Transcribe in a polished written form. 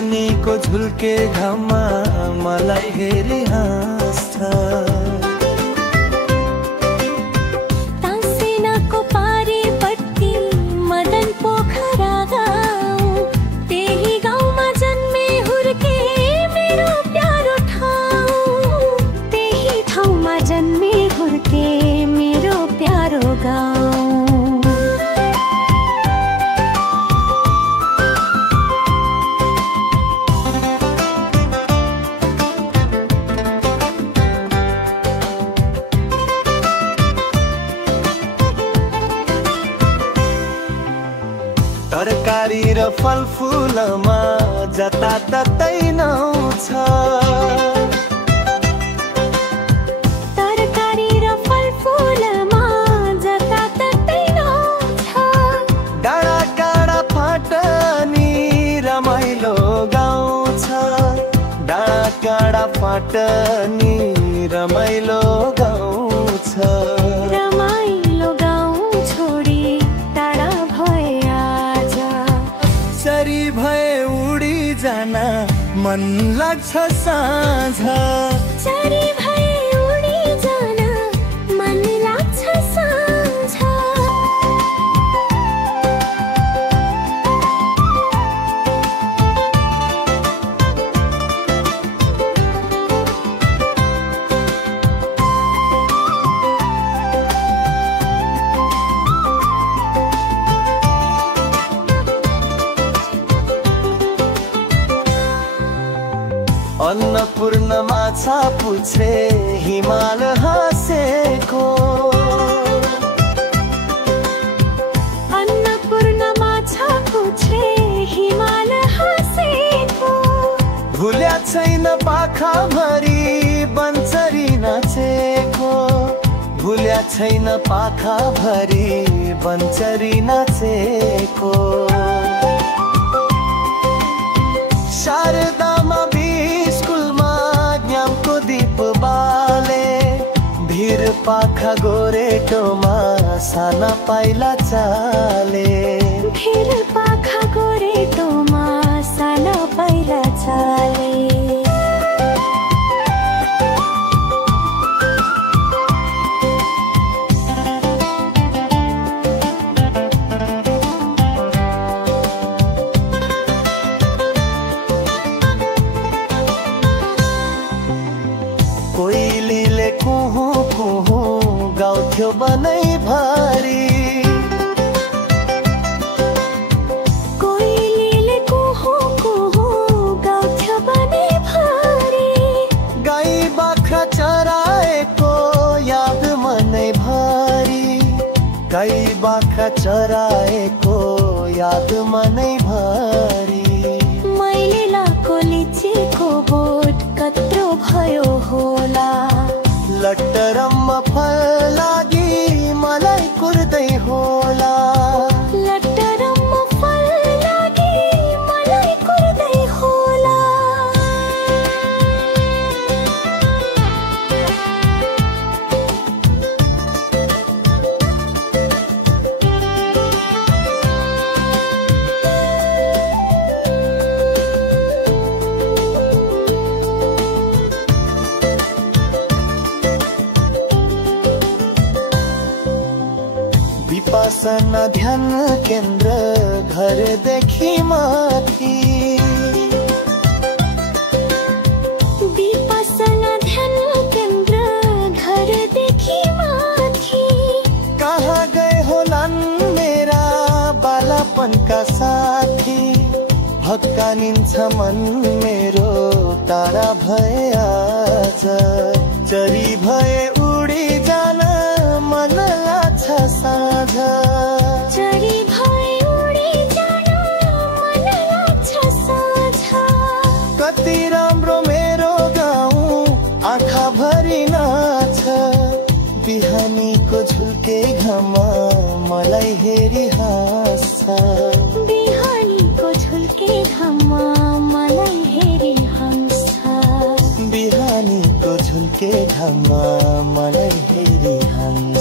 बिहानीको झुल्के घाममा मलाई हेरी हाँस्छ। तासेनाको पारेपट्टि मदन पोखरा गाउँ, त्यही गाउँमा जन्मे हुर्के मेरो प्यारो ठाउँ, त्यही ठाउँमा जन्मे हुर्के मेरो प्यारो गाउँ। तरकारी र फलफुलमा जताततै नाउँछ। तरकारी र फलफुलमा जताततै नाउँछ। डाँडा काँडा फाटनी रमाइलो गाउँ छ। डाँडा काँडा फाटनी रमाइलो गाउँ छ। रमाइलो गाउँ छोडी टाढा भए आज, सरी भए उडी जान मन लाग्छ साँझ। सरी भए उडी जान मन लाग्छ साँझ। अन्नपूर्ण माछा पुछे हिमाल हाँसेको। अन्नपूर्ण माछा पुछे हिमाल हाँसेको। भुल्या छैन पाखा भरी बन्चरी नाचेको। भुल्या छैन पाखा भरी बन्चरी नाचेको। शारदामा स्कुलमा ज्ञानको दीप बाले, भिर पाखा गोरेटोमा साना पाइला चाले। भिर पाखा गोरेटोमा साना पाइला चाले। कोइलीले कुहु कुहु गाउँथ्यो बनै भरी। कोइलीले कुहु कुहु गाउँथ्यो बनै भरी। गाई बाख्रा चराएको याद मनै भरी। गाई बाख्रा चराएको याद मनै भरी। मैले लाको लिचीको बोट कत्रो भयो होला। लट्टरम्म फल लागि मलाई कुर्दै होला। लट्टरम्म फल लागि मलाई कुर्दै होला। विपसना ध्यान केन्द्र घरदेखि माथि। विपसना ध्यान केन्द्र घरदेखि माथि। कहाँ गए होलान् मेरा बालापनका साथी। भक्कानिन्छ मन मेरो टाढा भए आज। चरी भए उडी जान मन लाग्छ साँझ। चरी भए उडी जान मन लाग्छ साँझ। कति राम्रो मेरो गाउँ आँखा भरि नाच। बिहानीको झुल्के घाममा मलाई हेरी हाँस्छ। बिहानीको झुल्के घाममा मलाई हेरी हाँस्छ। बिहानीको झुल्के घाममा मलाई हेरी हाँस्छ।